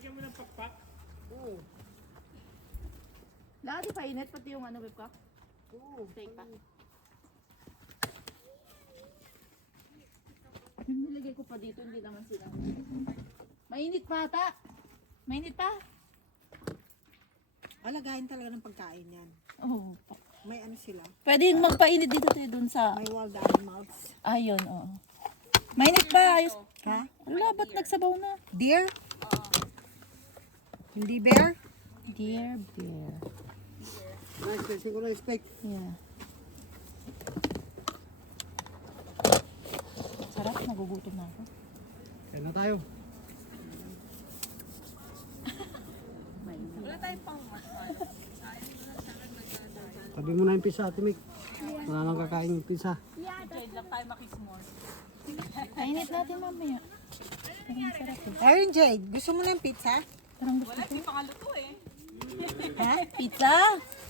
Lagyan mo ng pakpak. Oo. Lahat di painit, pati yung ano, whip cock. Oo. Steak pa. Yung nilagay ko pa dito, hindi naman sila. Mainit pa ata. Mainit pa. Alagayin talaga ng pagkain yan. Oh. May ano sila. Pwede magpainit dito tayo dun sa... May wild animals. Ayun, oo. Mainit pa, ayos. Ha? Wala, ba't nagsabaw na? Deer? Hindi bear? Dear bear. Nice, siguro respect. Yeah. Sarap, nagugutom na ako. Kaya na tayo. Wala tayong pang Tabi mo na yung pizza, Ate Mick. Wala nang kakain yung pizza. Trade lang tayo makismore. Painit natin mamaya. Parang sarap eh. Erin Jade, gusto mo na yung pizza? Parang gusto Wala, ko. hindi pangaluto eh. Ha? Pizza!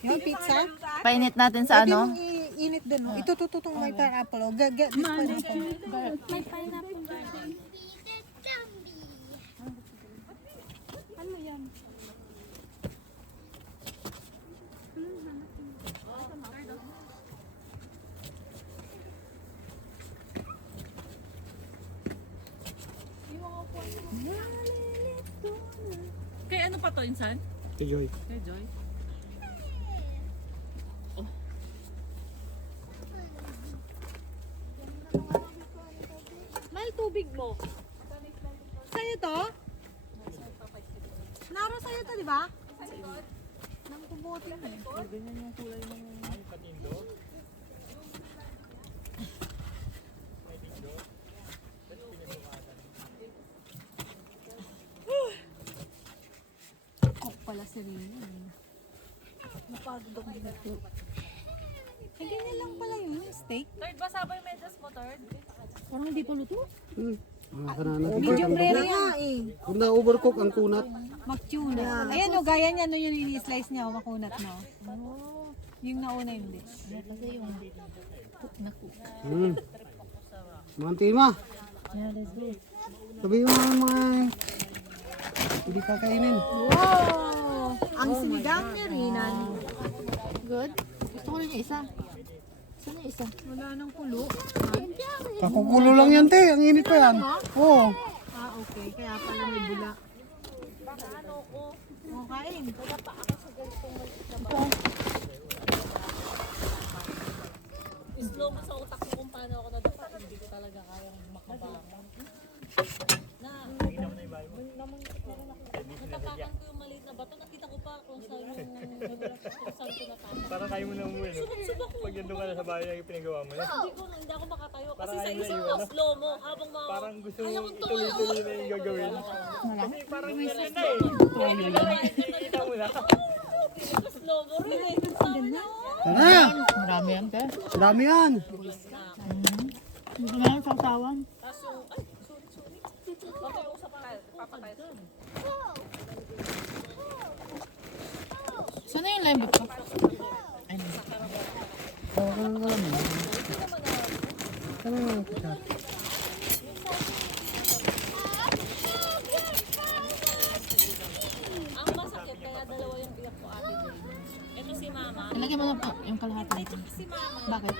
Yung pizza? Painit natin sa Pwede ano? mong iinit dun. Oh. Ito, tututong may pineapple. Oh. Get this pineapple. May pineapple garden. Ano yan? Kaya ano pa to, insan? Kay Joy. Kay Joy. Mahal tubig mo. Sa'yo to? Naro sa'yo to, di ba? Nang kubutin mo. Ganyan yung kulay ng... Cook pala si Rina. Napagod ako dito. Eh, ganyan lang pala yun, yung steak. Third, basa ba yung medyas mo, third? Parang hindi pa luto. Mga kanana. Medium rare nga eh. Kung na-overcook ang kunat. Mag-tuna. Ayan o, gaya niya, no, yun yung i-slice niya, makunat no. Yung nauna hindi. Kasi yung cook na cook. Mga tima. Yeah, let's go. Sabi mo mga hindi kakainin. Wow! Ang sinigang ni Rinan. Good? Gusto ko rin yung isa. Saan yung isa? Wala nang kulo. Kakukulo lang yan, te. Ang init pa yan. Oo. Ah, okay. Kaya pala may bula. Oh, kain. Slow mo sa utak ko kung paano ako nadapa. Hindi ko talaga kayang makabangon. Natapakan ko yung maliit na bato. Nakita ko pa kung saan yung kung saan ko natapakan. Parang kayo mo na umuwi, no? Pag nandun ka na sa bahay yung pinagawa mo na. Hindi ako makatayo. Kasi Parang sa ayaw na isip iwan, ko, no? slow mo. Habang Parang gusto mo ituloy-tuloy na yung gagawin. Kasi parang yan na eh. Nakikita mo na. slow mo rin eh. Sabi na, Tara! Marami yan, te. Dami yan. Gusto na yung sausawan. tapos yung, ay, sorry. Patulong sa papatay. Saan na yung lime ko? Ayun. Ang masakit, kaya dalawa yung biyak ko ate doon. Ito si mama. Ilagay mo na po yung kalahati. Si mama. Bakit?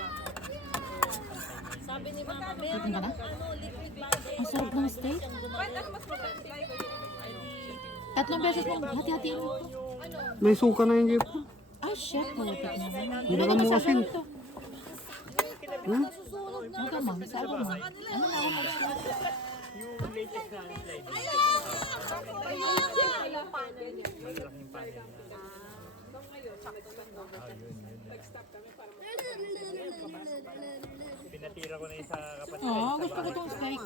Sabi ni mama, meron Titin ka na? ano, liquid bandage. Ang sarap ng steak. Tatlong beses mo, hati-hatiin mo. May suka na yung jeep. Ah, shit. Malapit na. Hindi na ka mo asin. Ang kamang, sa abang mo. Ano na ako mag-start? Yung latest na slide. Pinatira ko na yung sa kapatid. Oo, gusto ko itong steak.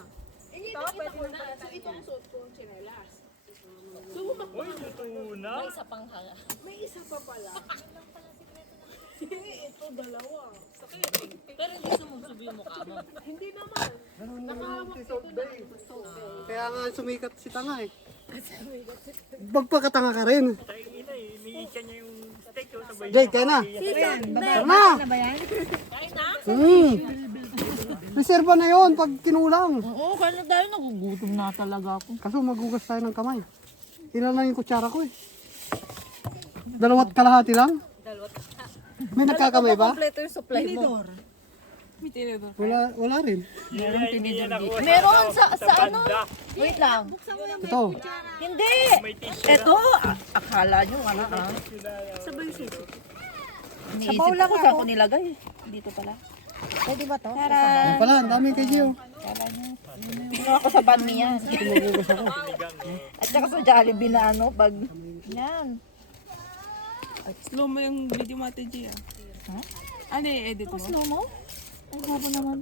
Uy, luto na. May isa pang hanga. Pero hindi sumusubi yung mukha mo. Kaya nga sumikat si Tanga eh. Magpakatanga ka rin. Tayo ina eh. Iniikan niya yung steak. Yung sabay Jay, kaya na. Tara na. Ano ba yan? Kain na? Reserva na yon pag kinulang. Oo, kaya dahil nagugutom na talaga ako. Kaso magugas tayo ng kamay. Ilan lang yung kutsara ko eh. 2 kalahati lang? May nagkakamay ba? Kompleto yung supply mo. Wala rin. Meron tinidor dito. Meron sa ano? Wait lang. Ito. Hindi. Ito, akala nyo ano ah. Iniisip ko saan ko nilagay. Dito pala. Pwede ba to? Yan pala, ang dami kay Gio. Kinuha ko sa banmi yan. Tumugugos ako. At saka sa Jollibee na ano, pag yan. Slow mo yung video mo, Ate Gia. Ano i-edit mo? Slow mo? Ay, bobo naman.